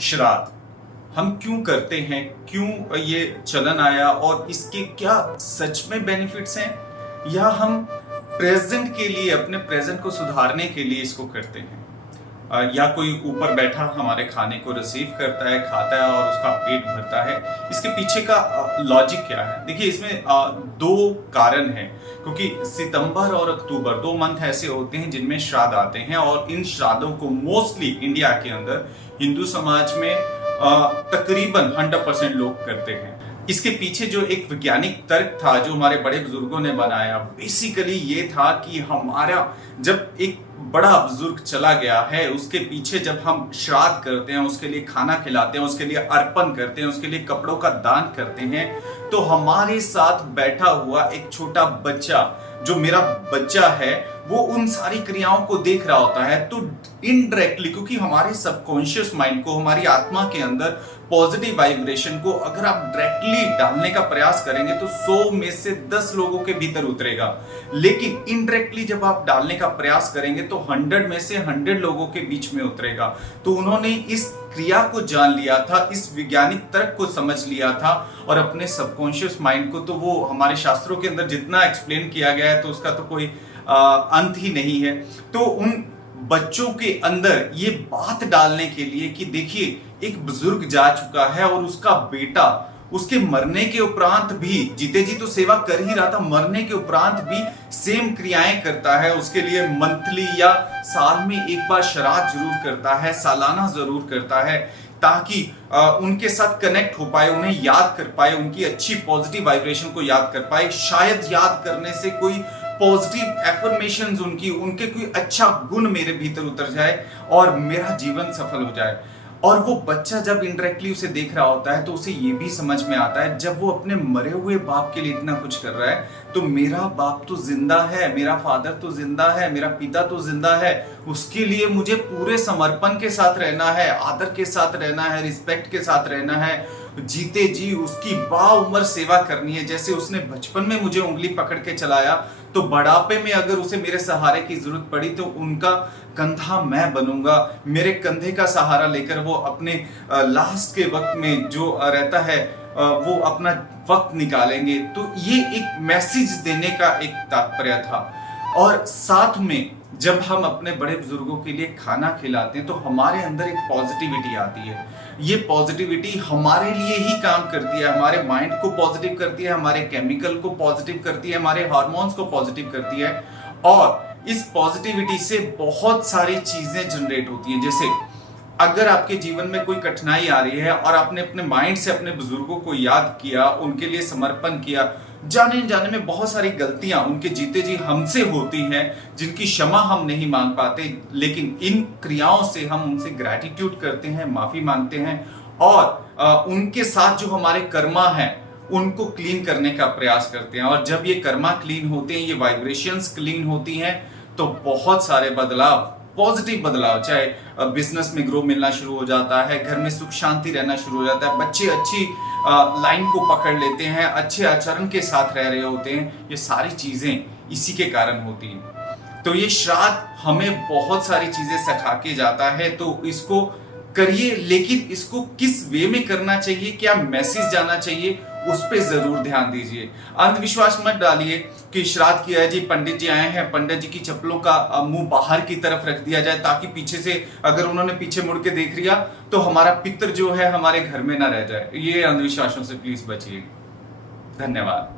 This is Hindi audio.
श्राद्ध हम क्यों करते हैं, क्यों ये चलन आया और इसके क्या सच में बेनिफिट्स हैं, या हम प्रेजेंट के लिए, अपने प्रेजेंट को सुधारने के लिए इसको करते हैं, या कोई ऊपर बैठा हमारे खाने को रिसीव करता है, खाता है और उसका पेट भरता है। इसके पीछे का लॉजिक क्या है? देखिए, इसमें दो कारण हैं, क्योंकि सितंबर और अक्टूबर 2 मंथ ऐसे होते हैं जिनमें श्राद्ध आते हैं, और इन श्राद्धों को मोस्टली इंडिया के अंदर हिंदू समाज में तकरीबन 100% लोग करते हैं। इसके पीछे जो एक वैज्ञानिक तर्क था जो हमारे बड़े बुजुर्गों ने बनाया, बेसिकली ये था कि हमारा जब एक बड़ा बुजुर्ग चला गया है, उसके पीछे जब हम श्राद्ध करते हैं, उसके लिए खाना खिलाते हैं, उसके लिए अर्पण करते हैं, उसके लिए कपड़ों का दान करते हैं, तो हमारे साथ बैठा हुआ एक छोटा बच्चा, जो मेरा बच्चा है, वो उन सारी क्रियाओं को देख रहा होता है। तो इनडायरेक्टली, क्योंकि हमारे सबकॉन्शियस माइंड को, हमारी आत्मा के अंदर पॉजिटिव वाइब्रेशन को अगर आप डायरेक्टली डालने का प्रयास करेंगे तो 100 में से 10 लोगों के भीतर उतरेगा, लेकिन इनडायरेक्टली जब आप डालने का प्रयास करेंगे तो 100 में से 100 लोगों के बीच में उतरेगा। तो उन्होंने इस क्रिया को जान लिया था, इस वैज्ञानिक तर्क को समझ लिया था, और अपने सबकॉन्शियस माइंड को, तो वो हमारे शास्त्रों के अंदर जितना एक्सप्लेन किया गया है तो उसका तो कोई अंत ही नहीं है। तो उन बच्चों के अंदर ये बात डालने के लिए कि देखिए, एक बुजुर्ग जा चुका है और उसका बेटा उसके मरने के उपरांत भी, जीते जी तो सेवा कर ही रहा था, मरने के उपरांत भी सेम क्रियाएं करता है, उसके लिए मंथली या साल में एक बार श्राद्ध जरूर करता है, सालाना जरूर करता है, ताकि उनके साथ कनेक्ट हो पाए, उन्हें याद कर पाए, उनकी अच्छी पॉजिटिव वाइब्रेशन को याद कर पाए। शायद याद करने से कोई पॉजिटिव एफर्मेशंस, उनके कोई अच्छा गुण मेरे भीतर उतर जाए और मेरा जीवन सफल हो जाए। और वो बच्चा जब इनडायरेक्टली उसे देख रहा होता है तो उसे ये भी समझ में आता है, जब वो अपने मरे हुए बाप के लिए इतना कुछ कर रहा है तो मेरा बाप तो जिंदा है, मेरा फादर तो जिंदा है, मेरा पिता तो जिंदा है, उसके लिए मुझे पूरे समर्पण के साथ रहना है, आदर के साथ रहना है, रिस्पेक्ट के साथ रहना है, जीते जी उसकी बाउम्र सेवा करनी है। जैसे उसने बचपन में मुझे उंगली पकड़ के चलाया, तो बढ़ापे में अगर उसे मेरे सहारे की जरूरत पड़ी तो उनका कंधा मैं बनूंगा, मेरे कंधे का सहारा लेकर वो अपने लास्ट के वक्त में जो रहता है वो अपना वक्त निकालेंगे। तो ये एक मैसेज देने का एक तात्पर्य था। और साथ में जब हम अपने बड़े बुजुर्गों के लिए खाना खिलाते हैं तो हमारे अंदर एक पॉजिटिविटी आती है। ये पॉजिटिविटी हमारे लिए ही काम करती है, हमारे माइंड को पॉजिटिव करती है, हमारे केमिकल को पॉजिटिव करती है, हमारे हार्मोन्स को पॉजिटिव करती है, और इस पॉजिटिविटी से बहुत सारी चीजें जनरेट होती हैं। जैसे अगर आपके जीवन में कोई कठिनाई आ रही है और आपने अपने माइंड से अपने बुजुर्गों को याद किया, उनके लिए समर्पण किया, जाने जाने में बहुत सारी गलतियां उनके जीते जी हमसे होती हैं जिनकी क्षमा हम नहीं मांग पाते, लेकिन इन क्रियाओं से हम उनसे ग्रैटिट्यूड करते हैं, माफी मांगते हैं, और उनके साथ जो हमारे कर्मा हैं उनको क्लीन करने का प्रयास करते हैं। और जब ये कर्मा क्लीन होते हैं, ये वाइब्रेशंस क्लीन होती हैं, तो बहुत सारे बदलाव, पॉजिटिव बदलाव, चाहे बिजनेस में ग्रो मिलना शुरू हो जाता है, घर में सुख शांति रहना शुरू हो जाता है, बच्चे अच्छी लाइन को पकड़ लेते हैं, अच्छे आचरण के साथ रह रहे होते हैं। ये सारी चीजें इसी के कारण होती हैं। तो ये श्राद्ध हमें बहुत सारी चीजें सिखा के जाता है, तो इसको करिए, लेकिन इसको किस वे में करना चाहिए, क्या मैसेज जाना चाहिए, उस पे जरूर ध्यान दीजिए। अंधविश्वास मत डालिए कि श्राद्ध किया है जी, पंडित जी आए हैं, पंडित जी की चप्पलों का मुंह बाहर की तरफ रख दिया जाए ताकि पीछे से अगर उन्होंने पीछे मुड़ के देख लिया तो हमारा पितर जो है हमारे घर में ना रह जाए। ये अंधविश्वासों से प्लीज बचिए। धन्यवाद।